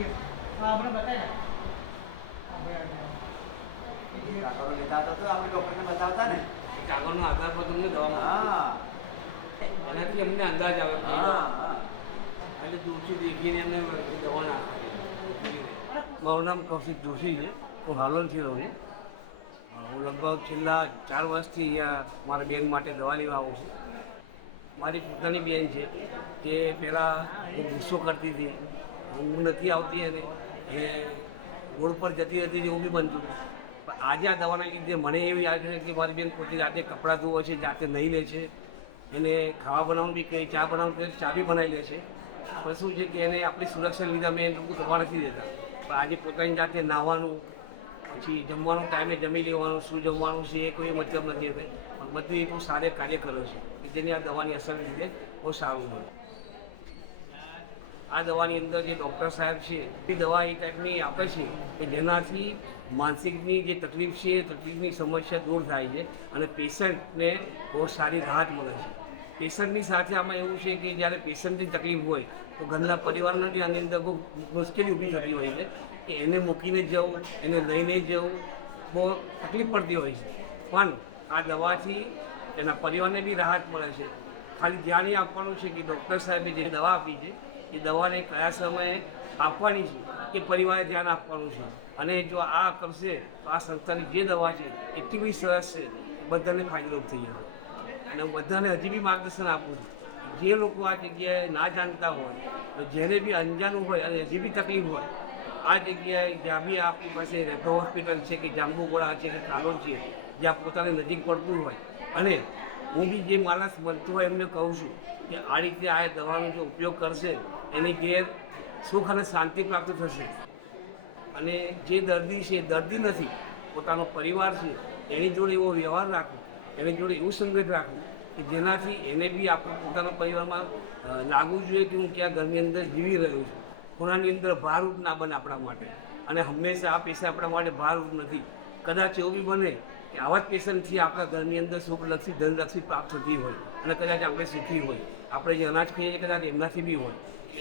આપણે બતાવ્યા કાગળો લેતા હતા તો આપણે ડૉક્ટરને બતાવતા ને કાગળનો આધાર પર તમને દવા હા એનાથી અમને અંદાજ આવે હા હા એટલે દૂરથી દેખીને એમને દવા નાખે. મારું નામ કૌશિક જોશી છે. હું હાલોલથી રહું છું. હું લગભગ છેલ્લા 4 વર્ષથી અહીંયા મારા બેન માટે દવા લેવા આવું છું. મારી પોતાની બેન છે કે પહેલાં હું ગુસ્સો કરતી હતી, ઊંઘ નથી આવતી અને એ રોડ પર જતી હતી એવું બી બનતું હતું. પણ આજે આ દવાના લીધે મને એવી યાદ છે કે મારી બેન પોતે જાતે કપડાં ધોવે છે, જાતે નહીં લે છે, એને ખાવા બનાવવાનું બી કહે, ચા બનાવવાનું કહે ચા બી બનાવી લે છે. પણ શું છે કે એને આપણી સુરક્ષા લીધે અમે એ લોકો દવા નથી દેતા. પણ આજે પોતાની જાતે નાહવાનું, પછી જમવાનું ટાઈમે જમી લેવાનું, શું જમવાનું છે એ કોઈ મતલબ નથી. પણ બધું એ બહુ સારું કાર્ય કરે છે કે જેની આ દવાની અસરને લીધે બહુ સારું મળે. આ દવાની અંદર જે ડૉક્ટર સાહેબ છે એ દવા એ ટાઈપની આપે છે કે જેનાથી માનસિકની જે તકલીફ છે એ તકલીફની સમસ્યા દૂર થાય છે અને પેશન્ટને બહુ સારી રાહત મળે છે. પેશન્ટની સાથે આમાં એવું છે કે જ્યારે પેશન્ટની તકલીફ હોય તો ઘરના પરિવારની આની અંદર બહુ મુશ્કેલી ઊભી થતી હોય છે કે એને મૂકીને જવું, એને લઈને જવું બહુ તકલીફ પડતી હોય છે. પણ આ દવાથી એના પરિવારને બી રાહત મળે છે. ખાલી ધ્યાન એ આપવાનું છે કે ડૉક્ટર સાહેબે જે દવા આપી છે એ દવાને કયા સમયે આપવાની છે એ પરિવારે ધ્યાન આપવાનું છે. અને જો આ કરશે તો આ સંસ્થાની જે દવા છે એટલી બી સરસ છે બધાને ફાયદો થઈ જશે. અને હું બધાને હજી બી માર્ગદર્શન આપું છું. જે લોકો આ જગ્યાએ ના જાણતા હોય તો જેને બી અંજાનું હોય અને હજી બી તકલીફ હોય આ જગ્યાએ જ્યાં બી આપણી પાસે રેખા હોસ્પિટલ છે કે જાંબુગોળા છે કે કાલોલ છે જ્યાં પોતાને નજીક પડતું હોય અને હું બી જે માણસ બનતો હોય એમને કહું છું કે આ રીતે આ દવાનો જો ઉપયોગ કરશે એની ઘેર સુખ અને શાંતિ પ્રાપ્ત થશે. અને જે દર્દી છે દર્દી નથી, પોતાનો પરિવાર છે એની જોડે એવો વ્યવહાર રાખવો, એની જોડે એવું સંગત રાખવું કે જેનાથી એને બી આપણો પોતાના પરિવારમાં લાગવું જોઈએ કે હું ક્યાં ઘરની અંદર જીવી રહ્યો છું. ખૂણાની અંદર ભારરૂપ ના બને આપણા માટે. અને હંમેશા આ પેશન્ટ આપણા માટે ભારરૂપ નથી. કદાચ એવું બી બને કે આવા જ પેશન્ટથી આપણા ઘરની અંદર સુખલક્ષી ધનલક્ષી પ્રાપ્ત થતી હોય અને કદાચ આપણે સુખી હોય, આપણે જે અનાજ ખાઈએ છીએ કદાચ એમનાથી બી હોય,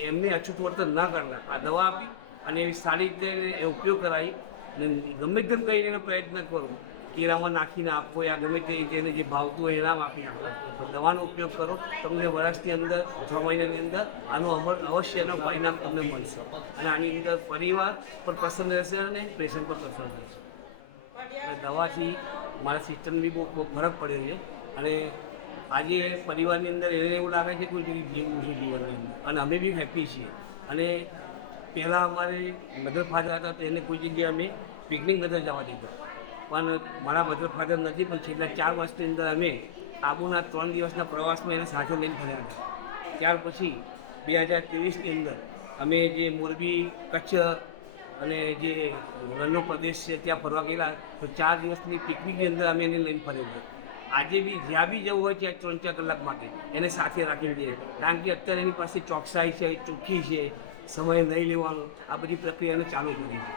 એમને અછૂત વર્તન ના કરતા આ દવા આપી અને એવી સારી રીતે એ ઉપયોગ કરાવી અને ગમે તેમ કરીને એનો પ્રયત્ન કરો, કેળામાં નાખીને આપવો યા ગમે તે એને જે ભાવતું હોય એનામ આપી આપો. દવાનો ઉપયોગ કરો, તમને વર્ષની અંદર 6 મહિનાની અંદર આનું અવશ્ય એનું પરિણામ તમને મળશે. અને આની અંદર પરિવાર પર પ્રસન્ન રહેશે અને પેશન્ટ પર પ્રસન્ન રહેશે. દવાથી મારા સિસ્ટમ બી બહુ ફરક પડ્યો છે. અને આજે પરિવારની અંદર એને એવું લાગે છે કોઈ જગ્યાએ જીવવું છે જીવનની અંદર અને અમે બી હેપી છીએ. અને પહેલાં અમારે મધર ફાધર હતા તો એને કોઈ જગ્યાએ અમે પિકનિક નહોતા જવા દીધા. પણ મારા મધર ફાધર નથી, પણ છેલ્લા 4 વર્ષની અંદર અમે આબુના 3 દિવસના પ્રવાસમાં એને સાથે લઈને ફર્યા હતા. ત્યાર પછી 2023ની અંદર અમે જે મોરબી, કચ્છ અને જે રણનો પ્રદેશ છે ત્યાં ફરવા ગયેલા તો 4 દિવસની પિકનિકની અંદર અમે એને લઈને ફરેલા. આજે બી જ્યાં બી જવું હોય ત્યાં 3-4 કલાક માટે એને સાથે રાખીને જઈએ. કારણ કે અત્યારે એની પાસે ચોકસાઈ છે, ચોખ્ખી છે, સમય નહીં લેવાનો, આ બધી પ્રક્રિયાને ચાલુ કરી છે.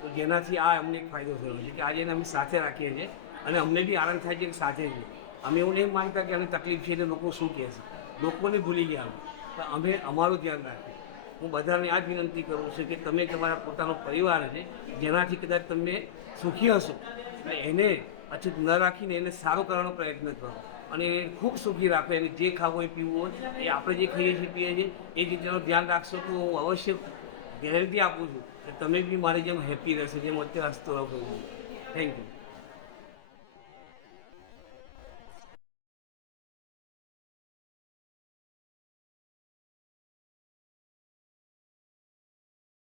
તો જેનાથી આ અમને એક ફાયદો થયો છે કે આજે એને અમે સાથે રાખીએ છીએ અને અમને બી આનંદ થાય છે કે સાથે છે. અમે એવું નહીં માનતા કે આને તકલીફ છે એટલે લોકો શું કહે છે, લોકોને ભૂલી ગયા પણ અમે અમારું ધ્યાન રાખીએ. હું બધાને આ જ વિનંતી કરું છું કે તમે તમારા પોતાનો પરિવાર છે જેનાથી કદાચ તમે સુખી હશો એટલે એને અછૂત ન રાખીને એને સારો કરવાનો પ્રયત્ન કરો અને ખૂબ સુખી રાખો. એને જે ખાવું હોય પીવું હોય એ આપણે જે ખાઈએ છીએ પીએ છીએ એ જ રીતેનું ધ્યાન રાખશો તો હું અવશ્ય ગેરંટી આપું છું કે તમે બી મારી જેમ હેપી રહેશે, જેમ અત્યારે હસતો રહો. Thank you.